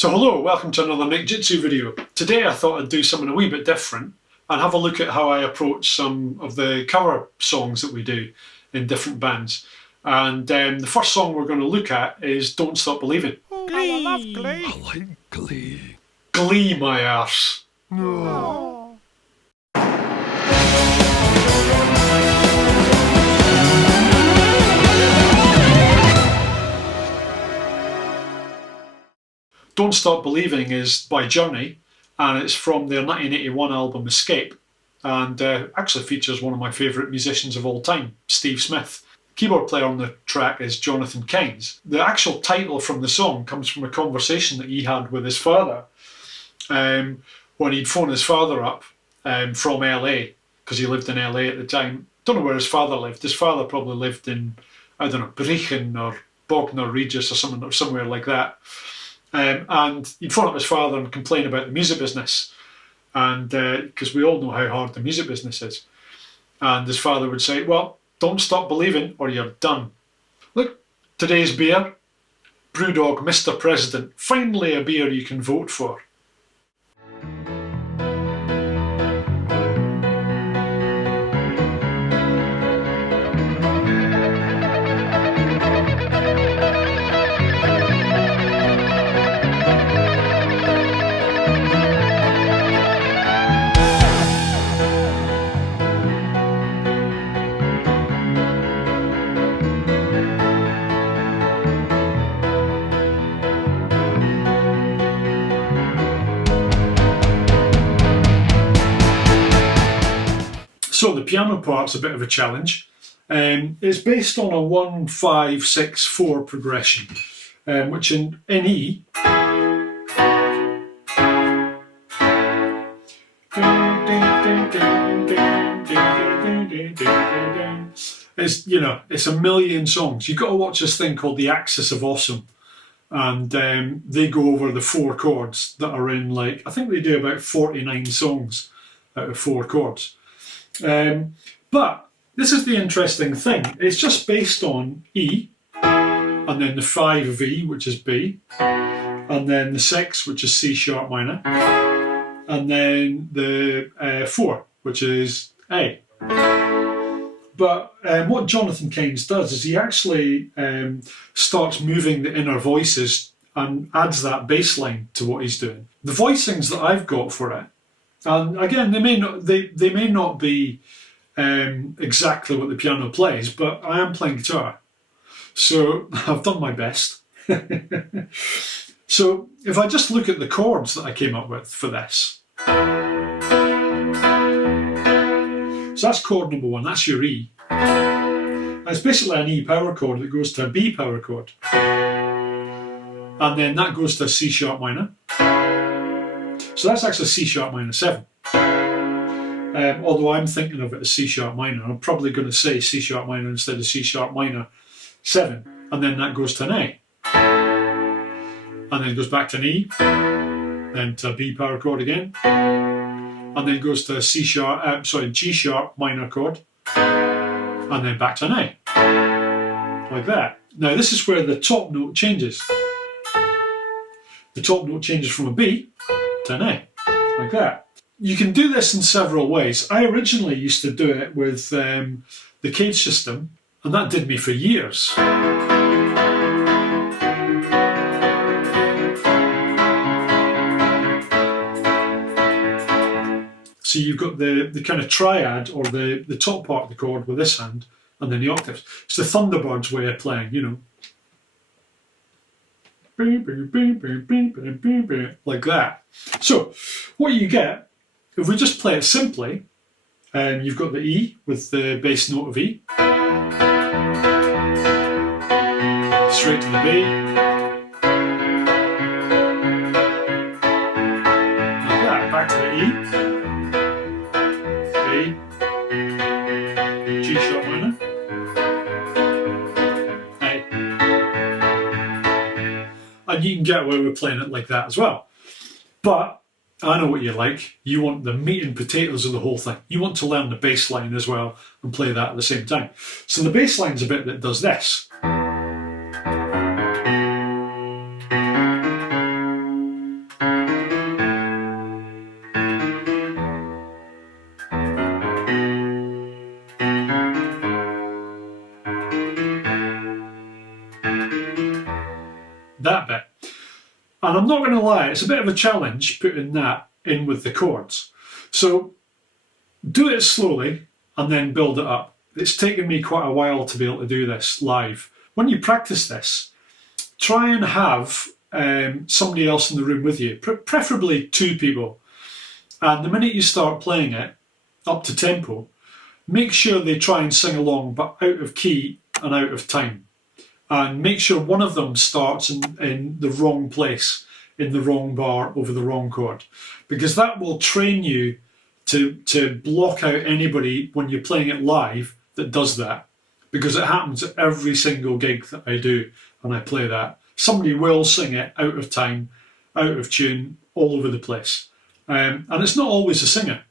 So hello, welcome to another Nickjitsu video. Today I thought I'd do something a wee bit different and have a look at how I approach some of the cover songs that we do in different bands. And the first song we're going to look at is Don't Stop Believing. Glee. I love Glee. I like Glee. Glee, my arse. No. Don't Stop Believing is by Journey, and it's from their 1981 album Escape, and actually features one of my favourite musicians of all time, Steve Smith. Keyboard player on the track is Jonathan Keynes. The actual title from the song comes from a conversation that he had with his father when he'd phoned his father up from LA, because he lived in LA at the time. Don't know where his father lived. His father probably lived in, I don't know, Brechin or Bognor Regis or something, or somewhere like that. And he'd phone up his father and complain about the music business, and because we all know how hard the music business is. And his father would say, well, don't stop believing or you're done. Look, today's beer, Brewdog Mr. President, finally a beer you can vote for. So the piano part's a bit of a challenge. It's based on a 1-5-6-4 progression, which in E is, you know, it's a million songs. You've got to watch this thing called The Axis of Awesome, and they go over the 4 chords that are in, like, I think they do about 49 songs out of 4 chords. But this is the interesting thing. It's just based on E, and then the 5 of E, which is B, and then the 6, which is C sharp minor, and then the 4, which is A. But what Jonathan Keynes does is he actually starts moving the inner voices and adds that bass line to what he's doing. The voicings that I've got for it, and again, they may not be exactly what the piano plays, but I am playing guitar, so I've done my best. So if I just look at the chords that I came up with for this, so that's chord number 1. That's your E. And it's basically an E power chord that goes to a B power chord, and then that goes to a C sharp minor. So that's actually C sharp minor 7. Although I'm thinking of it as C sharp minor, I'm probably going to say C sharp minor instead of C sharp minor 7. And then that goes to an A. And then it goes back to an E, then to a B power chord again, and then goes to a G sharp minor chord, and then back to an A. Like that. Now this is where the top note changes. The top note changes from a B to an A, like that. You can do this in several ways. I originally used to do it with the cage system, and that did me for years. So you've got the kind of triad, or the top part of the chord with this hand, and then the octaves. It's the Thunderbird's way of playing, you know. Like that. So what you get, if we just play it simply, you've got the E with the bass note of E, straight to the B, like that, back to the E, B, G sharp minor, A. And you can get away with playing it like that as well. But I know what you like. You want the meat and potatoes of the whole thing. You want to learn the bass line as well and play that at the same time. So the bass line's a bit that does this. And I'm not going to lie, it's a bit of a challenge putting that in with the chords. So do it slowly and then build it up. It's taken me quite a while to be able to do this live. When you practice this, try and have somebody else in the room with you, preferably 2 people. And the minute you start playing it up to tempo, make sure they try and sing along, but out of key and out of time. And make sure one of them starts in the wrong place, in the wrong bar, over the wrong chord. Because that will train you to block out anybody when you're playing it live that does that. Because it happens at every single gig that I do and I play that. Somebody will sing it out of time, out of tune, all over the place. And it's not always a singer.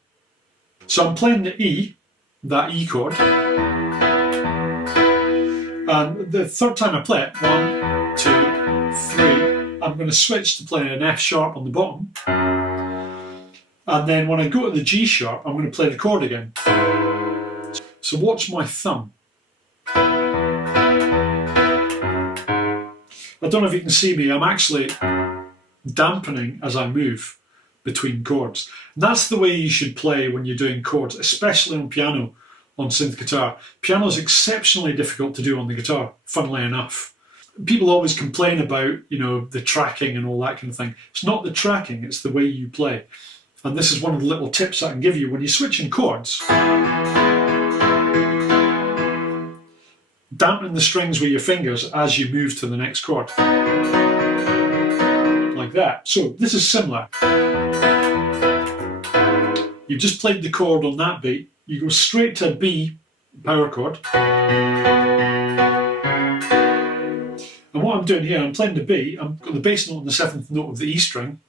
So I'm playing the E, that E chord. And the third time I play it, 1, 2, 3, I'm going to switch to playing an F sharp on the bottom. And then when I go to the G sharp, I'm going to play the chord again. So watch my thumb. I don't know if you can see me, I'm actually dampening as I move between chords. And that's the way you should play when you're doing chords, especially on piano, on synth guitar. Piano is exceptionally difficult to do on the guitar, funnily enough. People always complain about, the tracking and all that kind of thing. It's not the tracking, it's the way you play. And this is one of the little tips I can give you when you're switching chords. Dampen the strings with your fingers as you move to the next chord. Like that. So this is similar. You've just played the chord on that beat. You go straight to a B power chord. And what I'm doing here, I'm playing the B. I've got the bass note on the 7th note of the E string.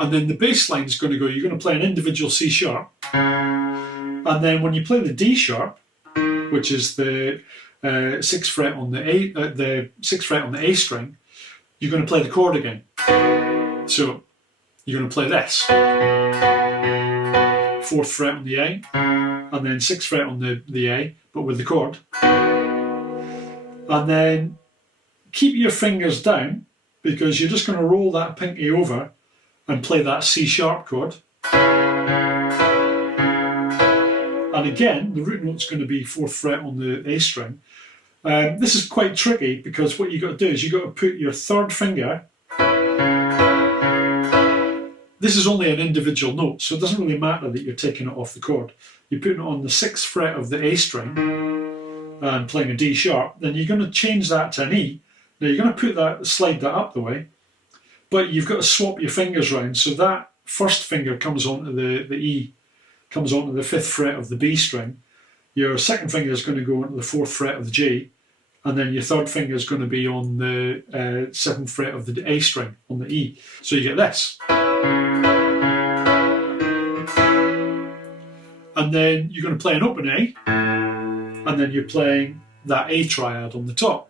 And then the bass line is going to go, you're going to play an individual C sharp. And then when you play the D sharp, which is the 6th fret on the 6th fret on the A string, you're going to play the chord again. So you're going to play this. 4th fret on the A, and then 6th fret on the A, but with the chord. And then keep your fingers down, because you're just going to roll that pinky over and play that C sharp chord. And again, the root note's going to be 4th fret on the A string. This is quite tricky, because what you've got to do is you've got to put your 3rd finger. This is only an individual note, so it doesn't really matter that you're taking it off the chord. You're putting it on the 6th fret of the A string and playing a D sharp. Then you're going to change that to an E. Now you're going to slide that up the way, but you've got to swap your fingers round, so that 1st finger comes onto the E, comes onto the 5th fret of the B string. Your 2nd finger is going to go onto the 4th fret of the G, and then your 3rd finger is going to be on the 7th fret of the A string, on the E. So you get this. And then you're going to play an open A, and then you're playing that A triad on the top.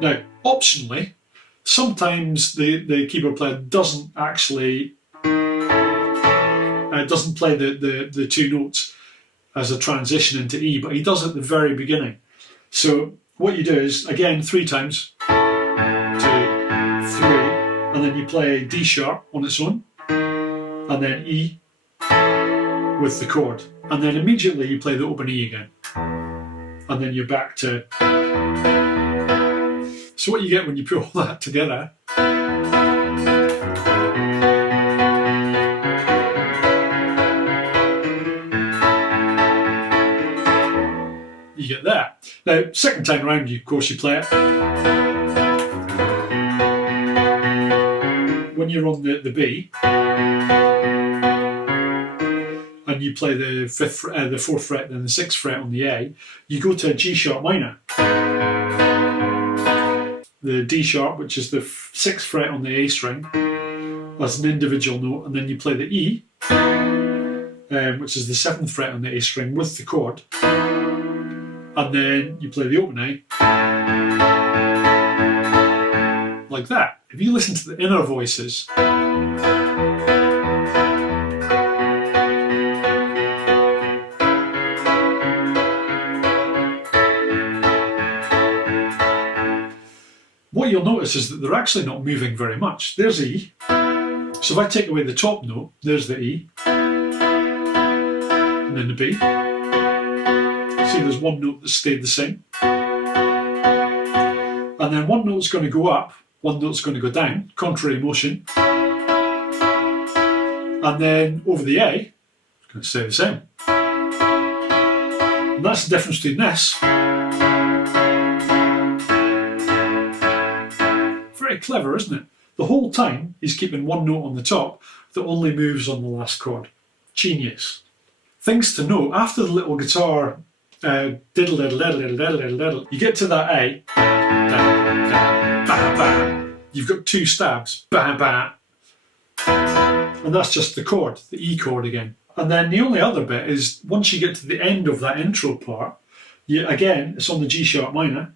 Now, optionally, sometimes the keyboard player doesn't actually doesn't play the 2 notes as a transition into E, but he does at the very beginning. So what you do is, again, 3 times, 2, 3, and then you play D sharp on its own, and then E with the chord, and then immediately you play the open E again, and then you're back to. So what you get when you put all that together, you get that. Now, second time around, of course, you play it. When you're on the B, and you play the 4th fret, then the 6th fret on the A, you go to a G sharp minor. The D sharp, which is the 6th fret on the A string, as an individual note, and then you play the E, which is the 7th fret on the A string with the chord, and then you play the open A, like that. If you listen to the inner voices, what you'll notice is that they're actually not moving very much. There's E. So if I take away the top note, there's the E. And then the B. See, there's one note that stayed the same. And then one note's going to go up, one note's going to go down, contrary motion. And then over the A, it's going to stay the same. And that's the difference between this. Very clever, isn't it? The whole time he's keeping one note on the top that only moves on the last chord. Genius. Things to note, after the little guitar diddle diddle diddle diddle diddle diddle, you get to that A, you've got two stabs, ba ba, and that's just the chord, the E chord again. And then the only other bit is once you get to the end of that intro part, again, it's on the G sharp minor.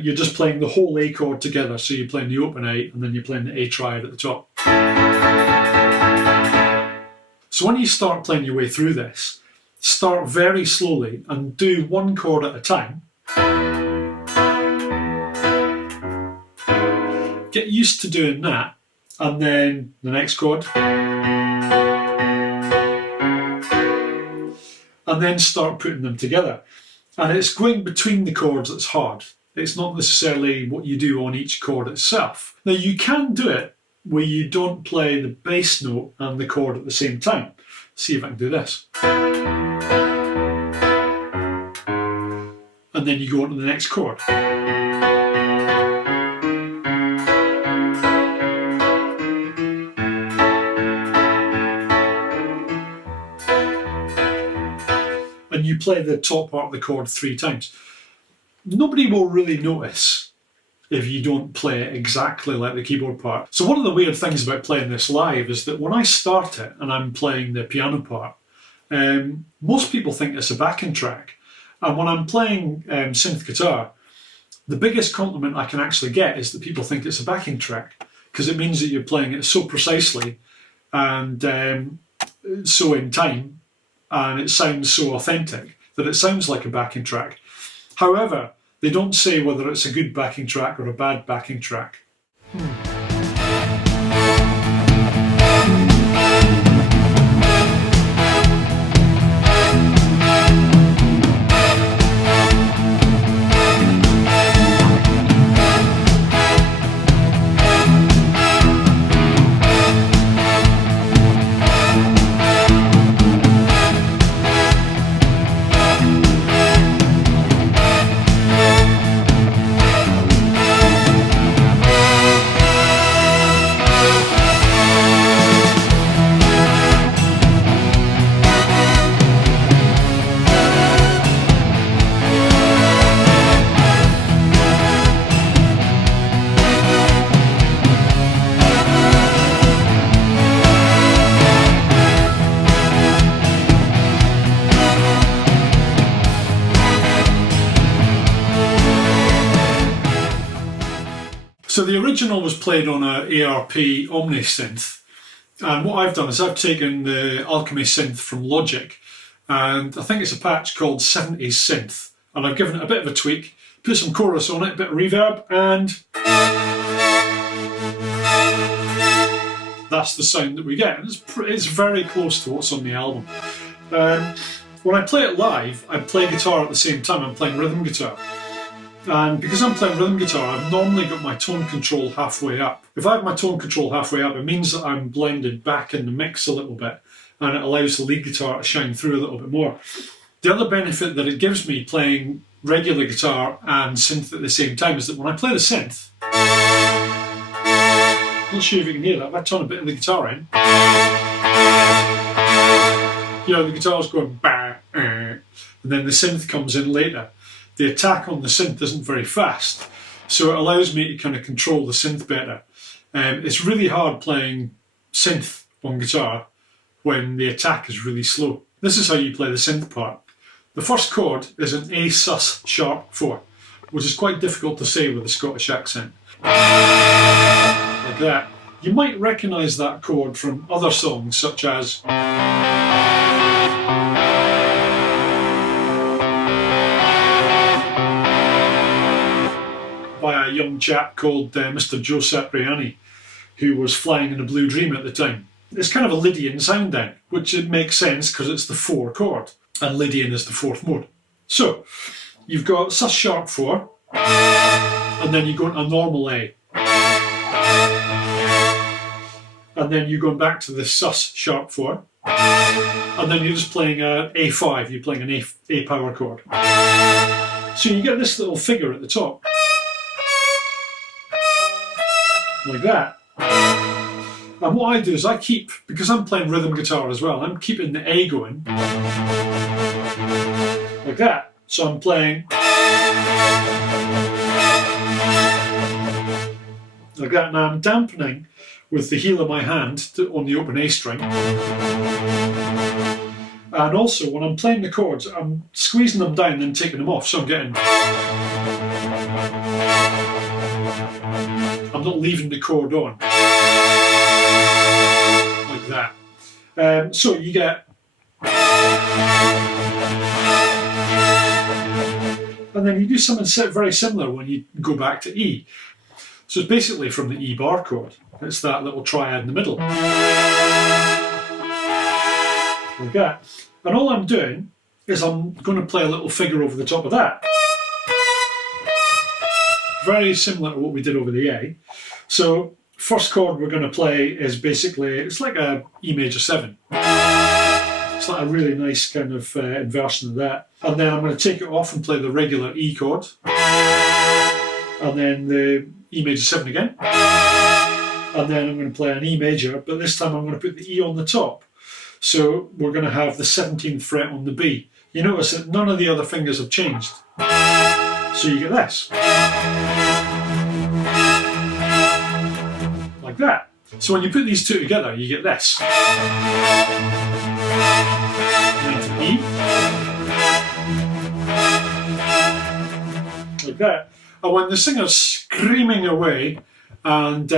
You're just playing the whole A chord together, so you're playing the open A and then you're playing the A triad at the top. So when you start playing your way through this, start very slowly and do one chord at a time. Get used to doing that, and then the next chord. And then start putting them together. And it's going between the chords that's hard. It's not necessarily what you do on each chord itself. Now you can do it where you don't play the bass note and the chord at the same time. See if I can do this. And then you go on to the next chord. And you play the top part of the chord 3 times. Nobody will really notice if you don't play it exactly like the keyboard part. So one of the weird things about playing this live is that when I start it and I'm playing the piano part, most people think it's a backing track. And when I'm playing synth guitar, the biggest compliment I can actually get is that people think it's a backing track, because it means that you're playing it so precisely and so in time, and it sounds so authentic that it sounds like a backing track. However, they don't say whether it's a good backing track or a bad backing track. So the original was played on a ARP Omni synth, and what I've done is I've taken the Alchemy synth from Logic, and I think it's a patch called 70s Synth, and I've given it a bit of a tweak, put some chorus on it, a bit of reverb, and that's the sound that we get. And it's very close to what's on the album. When I play it live, I play guitar at the same time. I'm playing rhythm guitar. And because I'm playing rhythm guitar, I've normally got my tone control halfway up. If I have my tone control halfway up, it means that I'm blended back in the mix a little bit, and it allows the lead guitar to shine through a little bit more. The other benefit that it gives me playing regular guitar and synth at the same time is that when I play the synth, I'm not sure if you can hear that, if I turn a bit of the guitar in, the guitar's going bah, and then the synth comes in later. The attack on the synth isn't very fast, so it allows me to kind of control the synth better. It's really hard playing synth on guitar when the attack is really slow. This is how you play the synth part. The first chord is an A sus sharp 4, which is quite difficult to say with a Scottish accent. Like that. You might recognise that chord from other songs such as young chap called Mr. Joe Satriani, who was flying in a Blue Dream at the time. It's kind of a Lydian sound then, which it makes sense because it's the 4 chord, and Lydian is the 4th mode. So, you've got sus sharp 4, and then you go into a normal A. And then you're going back to the sus sharp 4, and then you're just playing a A5, you're playing an A power chord. So you get this little figure at the top, like that. And what I do is I keep, because I'm playing rhythm guitar as well, I'm keeping the A going, like that. So I'm playing like that. Now I'm dampening with the heel of my hand on the open A string. And also, when I'm playing the chords, I'm squeezing them down and then taking them off. So I'm getting... I'm not leaving the chord on. Like that. So you get... And then you do something very similar when you go back to E. So it's basically from the E bar chord. It's that little triad in the middle. Like that. And all I'm doing is I'm going to play a little figure over the top of that. Very similar to what we did over the A. So first chord we're going to play is basically, it's like a E major 7. It's like a really nice kind of inversion of that. And then I'm going to take it off and play the regular E chord. And then the E major 7 again. And then I'm going to play an E major, but this time I'm going to put the E on the top. So we're going to have the 17th fret on the B. You notice that none of the other fingers have changed. So you get this. Like that. So when you put these two together, you get this. And then to E. Like that. And when the singer's screaming away and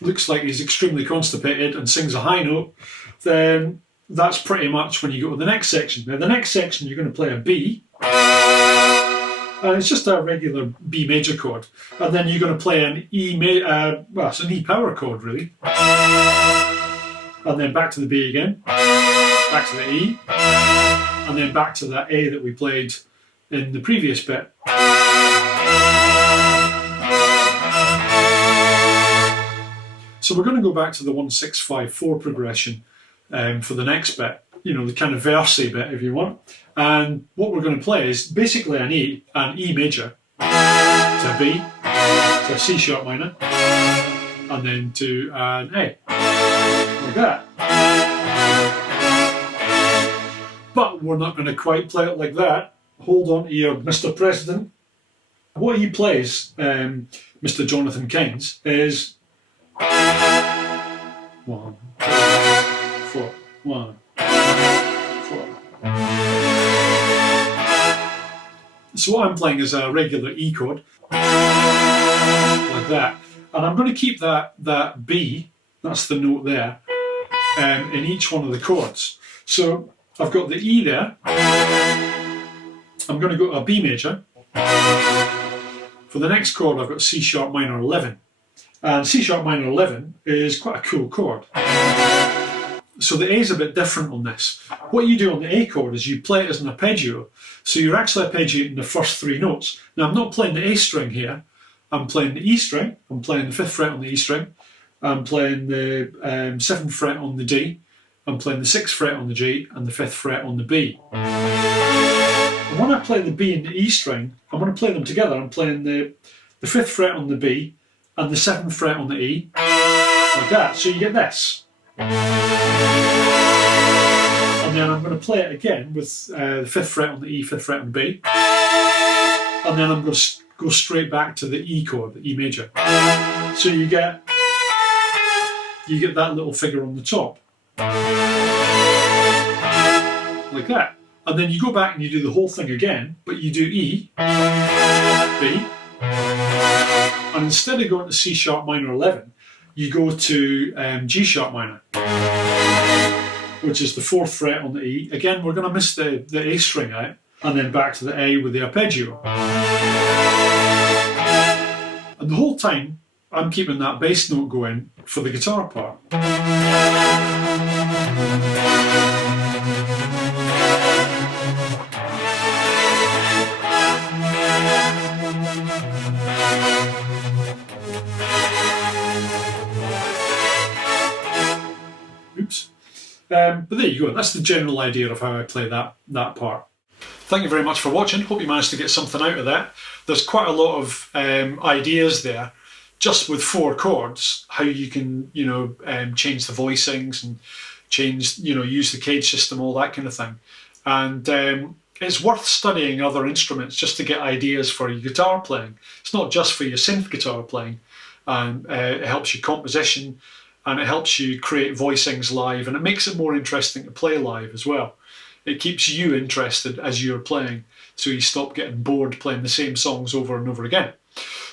looks like he's extremely constipated and sings a high note, then that's pretty much when you go to the next section. Now the next section you're going to play a B, and it's just a regular B major chord, and then you're going to play an well, it's an E power chord really, and then back to the B again, back to the E, and then back to that A that we played in the previous bit. So we're going to go back to the 1-6-5-4 progression for the next bit, you know, the kind of versey bit if you want. And what we're going to play is basically an E major to a B, to a C sharp minor, and then to an A, like that. But we're not going to quite play it like that. Hold on to your Mr. President. What he plays, Mr. Jonathan Keynes, is 1, 2, 4, 1, 4. So what I'm playing is a regular E chord, like that. And I'm going to keep that B, that's the note there, in each one of the chords. So I've got the E there. I'm going to go to a B major. For the next chord I've got C sharp minor 11. And C sharp minor 11 is quite a cool chord. So the A is a bit different on this. What you do on the A chord is you play it as an arpeggio. So you're actually arpeggiating the first 3 notes. Now I'm not playing the A string here. I'm playing the E string. I'm playing the 5th fret on the E string. I'm playing the 7th fret on the D. I'm playing the 6th fret on the G and the 5th fret on the B. And when I play the B and the E string, I'm going to play them together. I'm playing the 5th fret on the B and the 7th fret on the E, like that. So you get this. And then I'm going to play it again with the 5th fret on the E, 5th fret on the B. And then I'm going to go straight back to the E chord, the E major. So you get that little figure on the top. Like that. And then you go back and you do the whole thing again, but you do E, B, and instead of going to C sharp minor 11, you go to G sharp minor, which is the 4th fret on the E. Again, we're going to miss the A string out, and then back to the A with the arpeggio. And the whole time, I'm keeping that bass note going for the guitar part. Oops. But there you go, that's the general idea of how I play that part. Thank you very much for watching. Hope you managed to get something out of that. There's quite a lot of ideas there, just with 4 chords, how you can, change the voicings and change, use the cage system, all that kind of thing. And it's worth studying other instruments just to get ideas for your guitar playing. It's not just for your synth guitar playing. And it helps you composition, and it helps you create voicings live, and it makes it more interesting to play live as well. It keeps you interested as you're playing, so you stop getting bored playing the same songs over and over again.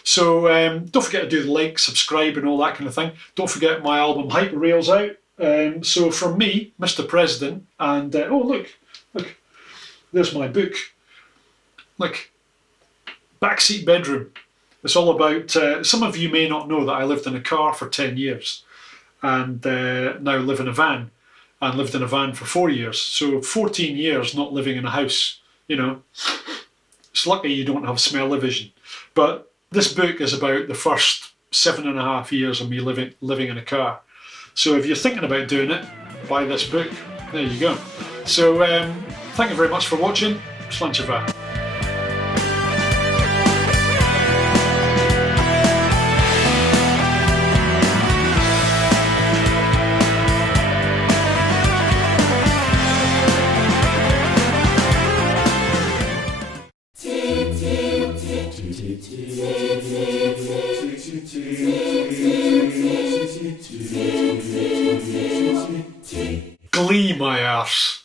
So don't forget to do the like, subscribe and all that kind of thing. Don't forget my album Hyperrail's out. So from me, Mr. President, and oh look, there's my book. Look, Backseat Bedroom. It's all about, some of you may not know that I lived in a car for 10 years and now live in a van. And lived in a van for 4 years. So 14 years not living in a house, It's lucky you don't have smell-o-vision. But this book is about the first 7.5 years of me living in a car. So if you're thinking about doing it, buy this book. There you go. So thank you very much for watching. Sláinte. Glee my arse.